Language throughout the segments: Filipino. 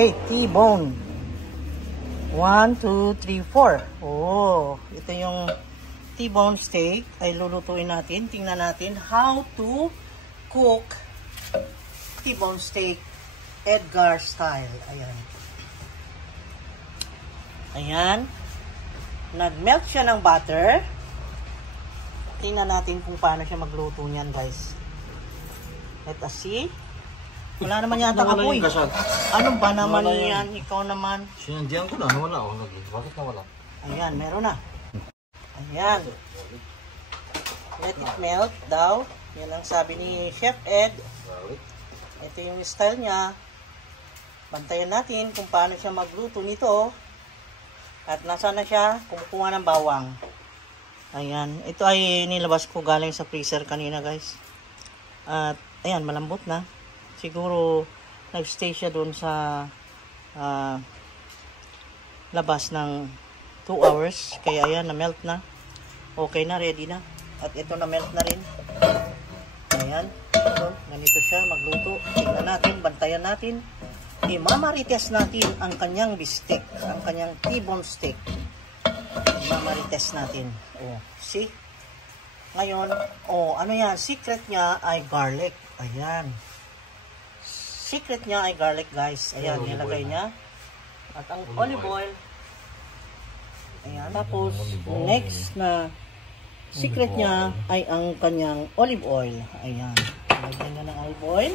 Okay, T-bone. 1, 2, 3, 4. Oh, ito yung T-bone steak ay lulutuin natin. Tingnan natin how to cook T-bone steak Edgar style. Ayan. Ayan. Nag-melt siya ng butter. Tingnan natin kung paano siya magluto niyan, guys. Let us see. Wala naman yata apoy. Ano ba naman yan? Ikaw naman. Sinandihan ko na. Nawala ako lagi. Bakit nawala? Ayan, meron na. Ayan. Let it melt daw. Yan ang sabi ni Chef Ed. Ito yung style niya. Bantayan natin kung paano siya magluto nito. At nasa na siya? Kumukuha ng bawang. Ayan. Ito ay nilabas ko galing sa freezer kanina, guys. At ayan, malambot na. Siguro nag-stay siya doon sa labas ng 2 hours. Kaya ayan, na-melt na. Okay na, ready na. At ito na-melt na rin. Ayan. So, ganito siya magluto. Tingnan natin, bantayan natin. Imamarites natin ang kanyang bistek. Ang kanyang T-bone steak. Imamarites natin. Oh, see? Ngayon, oh, ano yan? Secret niya ay garlic. Ayan. Secret niya ay garlic, guys. Ayan, nilagay niya. At ang olive oil. Ayan. Tapos, next na secret niya ay ang kanyang olive oil. Ayan. Lagyan niya ng olive oil.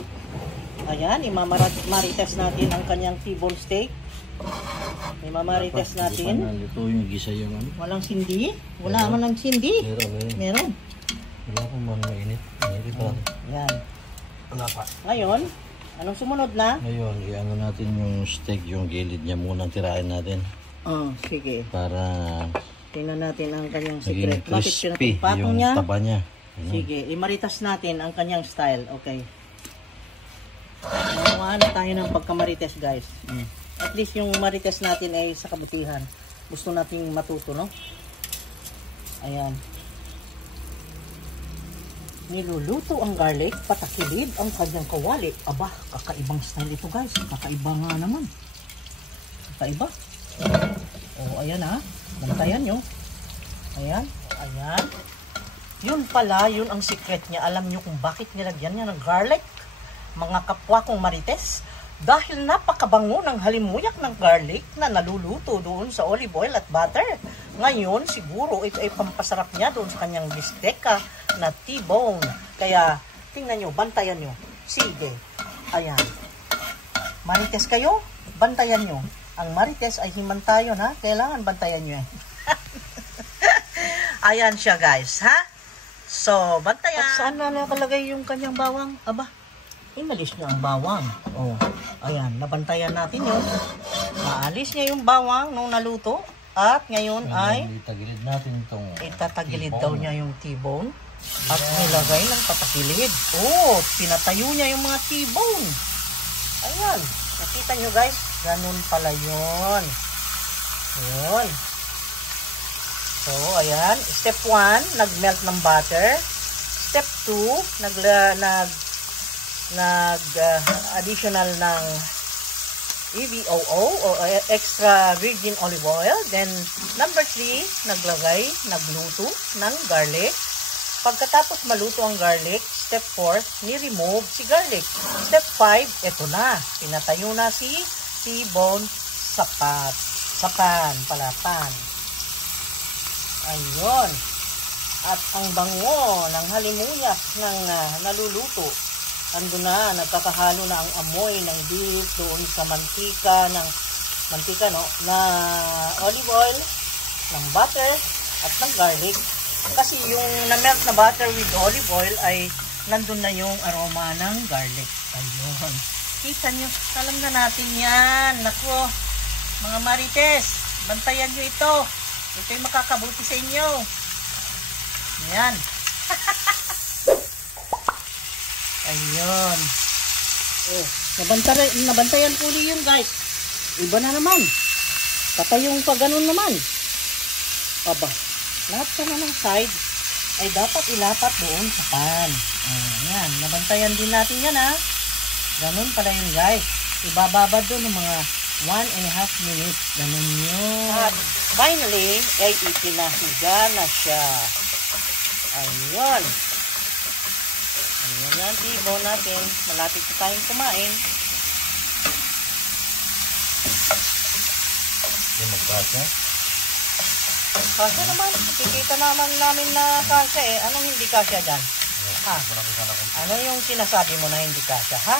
Ayan, imamarites natin ang kanyang T-bone steak. Imamarites natin. Ito yung gisa yung ano. Walang sindi. Wala man ng sindi. Meron. Wala akong mainit. Mainit pa. Ayan. Wala pa. Ngayon, anong sumunod na? Ngayon, i-ano natin yung steak, yung gilid niya munang tirahin natin. Sige. Para tingnan natin ang kanyang secret. maging crispy yung niya? taba niya. Sige, imaritas natin ang kanyang style. Okay. Mamuhaan na tayo ng pagkamarites, guys. At least yung marites natin ay sa kabutihan. Gusto nating matuto, no? Ayan. Niluluto ang garlic, patakilid ang kanyang kawali. Aba, kakaibang style ito, guys. Kakaiba nga naman. Kakaiba. Oh, ayan ha. Bantayan nyo. Ayan. Ayan. Yun pala, yun ang secret niya. Alam nyo kung bakit nilagyan niya ng garlic? Mga kapwa kong marites. Dahil napakabango ng halimuyak ng garlic na naluluto doon sa olive oil at butter. Ngayon, siguro ito ay pampasarap niya doon sa kanyang bisteka na T-bone. Kaya, tingnan nyo, bantayan nyo. Sige. Ayan. Marites kayo, bantayan nyo. Ang marites ay himantayon, ha? Kailangan bantayan nyo yan. Ayan siya, guys, ha? So, bantayan. At saan na nakalagay yung kanyang bawang? Aba, inalis niya ang bawang. Oh, ayan, nabantayan natin yun. Maalis niya yung bawang nung naluto. At ngayon ay itagilid natin itong itatagilid daw niya yung T-bone. At nilagay ng patakilid. Oh, pinatayo niya yung mga T-bone. Ayan, nakita nyo, guys? Ganun pala yun. Yun. So, ayan. Step 1, nag-melt ng butter. Step 2, additional ng EVOO o extra virgin olive oil. Then, number 3, nagluto ng garlic. Pagkatapos maluto ang garlic, step 4, ni-remove si garlic. Step 5, eto na. Pinatayo na si T-bone sa pan. Ayun. At ang bango ng halimuyak ng naluluto. Ando na, nagkakahalo na ang amoy ng beef doon sa mantika, no, na olive oil, ng butter, at ng garlic. Kasi yung na-melt na butter with olive oil ay nandun na yung aroma ng garlic. Ayun. Kita nyo, alam na natin yan. Naku, mga marites, bantayan nyo ito. Ito yung makakabuti sa inyo. Ayan. Ayun. Oh, nabantayan po yun, guys. Iba na naman. Patayong pa ganun naman. Aba, lahat ka na ng side ay dapat ilapat doon sa pan. Ayan, nabantayan din natin yan, ha. Ganun pala yun, guys. Ibababad doon ng mga 1.5 minutes. Ganun yun. At finally, ay ipinahiga na siya. Ayun. Ayun na, T-bone natin. Malapit na tayong kumain. Yung magkasya? Kasya naman. Kikita naman namin na kasya eh. Anong hindi kasya dyan? Ha? Ano yung sinasabi mo na hindi kasya, ha?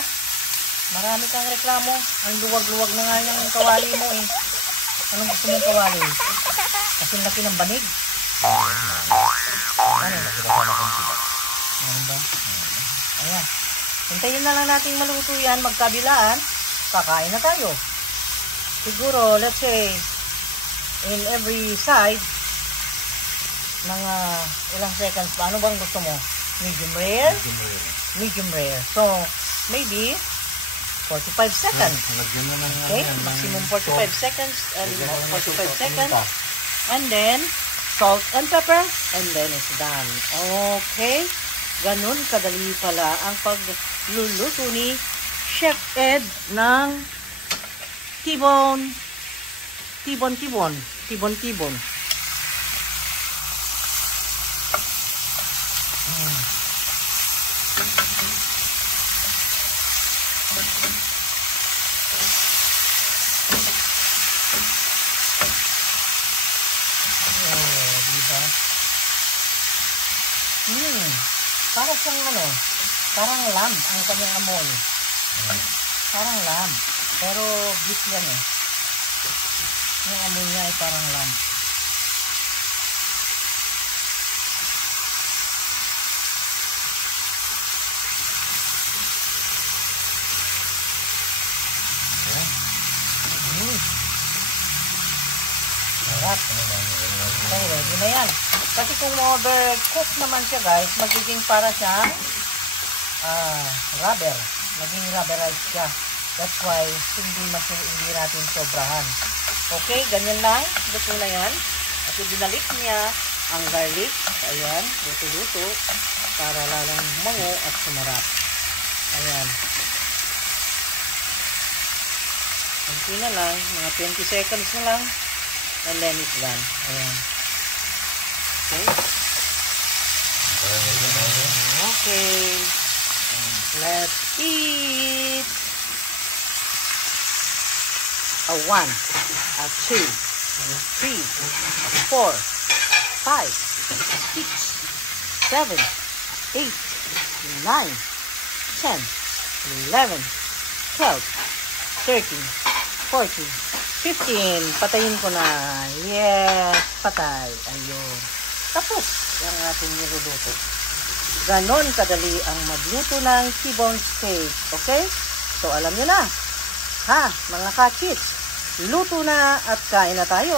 Marami kang reklamo. Ang luwag-luwag na nga yung kawali mo eh. Anong gusto mong kawali? Kasi laki ng banig. Ano? Ano ba? Ayan. Hintayin na lang natin maluto yan. Magkabilaan. Kakain na tayo. Siguro, let's say, in every side, mga ilang seconds pa. Ano bang gusto mo? Medium rare? Medium rare. So, maybe 45 seconds. Okay? Maximum 45 seconds. And 45 seconds. And then, salt and pepper. And then, it's done. Okay? Ganun kadali pala ang pagluluto ni Chef Ed ng T-bone. T-bone. Para siyang parang lamb ang kanyang amoy. Parang lamb. Pero beef yan eh. Yung amoy niya ay parang lamb. Sarap. Okay, ready na yan. Kasi kung overcook naman siya guys, magiging para siyang rubber. Magiging rubberized siya. That's why hindi natin sobrahan. Okay, ganyan lang. Luto na yan. At dinalik niya ang garlic. Ayan, luto-luto. Para lalong mango at sumarap. Ayan. Kunti na lang. Mga 20 seconds na lang. And then it's done. Ayan. Okay. Okay. Let's eat. A 1, a 2, a 3, a 4, 5, 6, 7, 8, 9, 10, 11, 12, 13, 14, 15. Patayin ko na. Yes, patay. Ayun. Tapos, ang ating niluluto. Ganon kadali ang magluto ng T-bone steak. Okay? So, alam nyo na. Ha, mga kachits. Luto na at kain na tayo.